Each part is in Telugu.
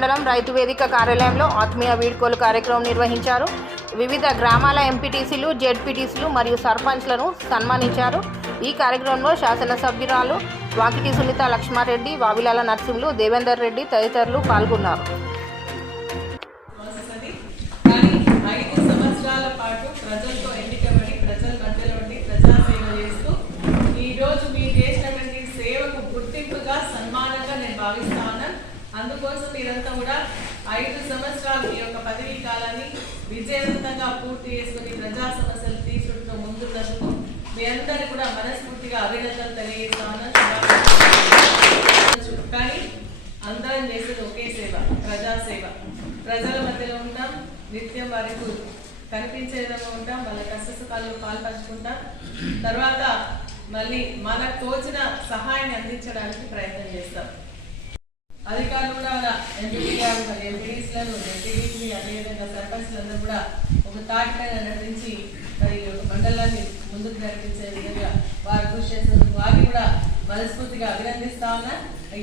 మండలం రైతు వేదిక కార్యాలయంలో ఆత్మీయ వీడ్కోలు కార్యక్రమం నిర్వహించారు. వివిధ గ్రామాల ఎంపీటీసీలు, జెడ్పీటీసీలు మరియు సర్పంచ్లను సన్మానించారు. ఈ కార్యక్రమంలో శాసనసభ్యురాలు వాకిటి సునీత లక్ష్మారెడ్డి, వావిలాల నర్సింహులు, దేవేందర్ రెడ్డి తదితరులు పాల్గొన్నారు. అందుకోసం మీరంతా కూడా 5 సంవత్సరాలు ఈ యొక్క పదవీ కాలాన్ని విజయవంతంగా పూర్తి చేసుకుని ప్రజా సమస్యలు తీసుకుంటూ ముందున్నందుకు మీ అందరికీ కూడా మనస్ఫూర్తిగా అభినందనలు తెలియజేస్తామని. కానీ అందరం చేసేది ఒకే సేవ, ప్రజాసేవ. ప్రజల మధ్యలో ఉంటాం, నిత్యం వారికి కనిపించే విధంగా ఉంటాం, వాళ్ళ కష్టసుఖాల్లో పాల్పంచుకుంటాం. తర్వాత మళ్ళీ మనకు తోచిన సహాయాన్ని అందించడానికి ప్రయత్నం చేస్తాం. అధికారులు కూడా మన ఎంపీటీ గారు, మరి ఎంపీడీసీలను, ఎంపీడీసీ, అదేవిధంగా సర్పంచ్లందరూ కూడా ఒక తాటిపైన నడిపించి మరి ఒక మండలాన్ని ముందుకు నడిపించే విధంగా వారు కృషి చేసినందుకు వారిని కూడా మనస్ఫూర్తిగా అభినందిస్తా ఉన్నా.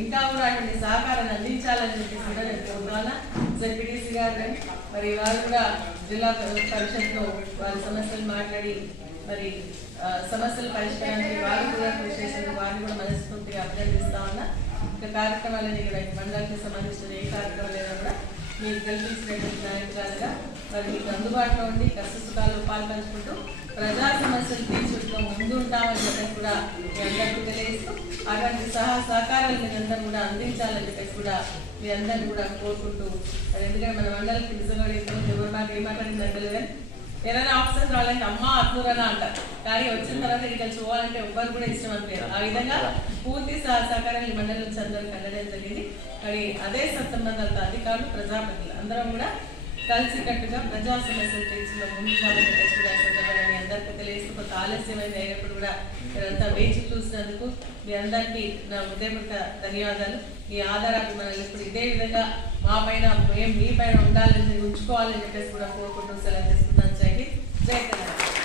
ఇంకా కూడా అటువంటి సహకారాన్ని అందించాలని చెప్పేసి కూడా నేను కోరుతున్నా. ఎంపీడీసీ గారు మరి వారు కూడా జిల్లా పరిషత్లో వారి సమస్యలు మాట్లాడి మరి సమస్యల పరిష్కారానికి వారు కూడా కృషి చేసినందుకు వారిని కూడా మనస్ఫూర్తిగా అభినందిస్తా ఉన్నా. ఇంకా కార్యక్రమాలని ఇక్కడ మండలానికి సంబంధించిన ఏ కార్యక్రమాలైనా కూడా మీరు కల్పించినటువంటి నాయకులుగా మరి మీకు అందుబాటులో ఉండి కష్టసుఖాలు పాల్పంచుకుంటూ ప్రజా సమస్యలు తీర్చుకుంటూ ముందుంటామని చెప్పేసి కూడా మీ అందరికీ తెలియజేస్తూ అటువంటి సహకారాలు మీరందరూ కూడా అందించాలని చెప్పేసి కూడా మీ అందరినీ కూడా కోరుకుంటూ ఎందుకంటే మన మండలికి నిజంగా ఎవరు నాకు ఏ మాట్లాడిందని తెలియదు. ఏదైనా ఆఫీసర్స్ రావాలంటే అమ్మ అత్నూరనా అంటారు, కానీ వచ్చిన తర్వాత ఇక్కడ చూడాలంటే ఎవ్వరు కూడా ఇష్టం అనిపించారు. ఆ విధంగా పూర్తి సహకారాన్ని మండలి నుంచి అందరూ కట్టడం జరిగింది. కానీ అదే సత్సంబంధాలతో అధికారులు, ప్రజాప్రతినిధులు అందరం కూడా కలిసికట్టుగా ప్రజా సమస్యలు తీర్చులో ముందుగాలని మీ అందరికీ తెలియజేస్తూ కొంత ఆలస్యమైంది అయినప్పుడు కూడా మీరంతా వేచి చూసినందుకు మీ అందరికీ నా హృదయపూర్వక ధన్యవాదాలు. మీ ఆధారాభిమానాలు ఇప్పుడు ఇదే విధంగా మా పైన మేము మీ పైన ఉండాలని ఉంచుకోవాలని చెప్పేసి కూడా కోరుకుంటూ సెలవు చేసుకున్నాను. జై హింద్, జై తెలంగాణ.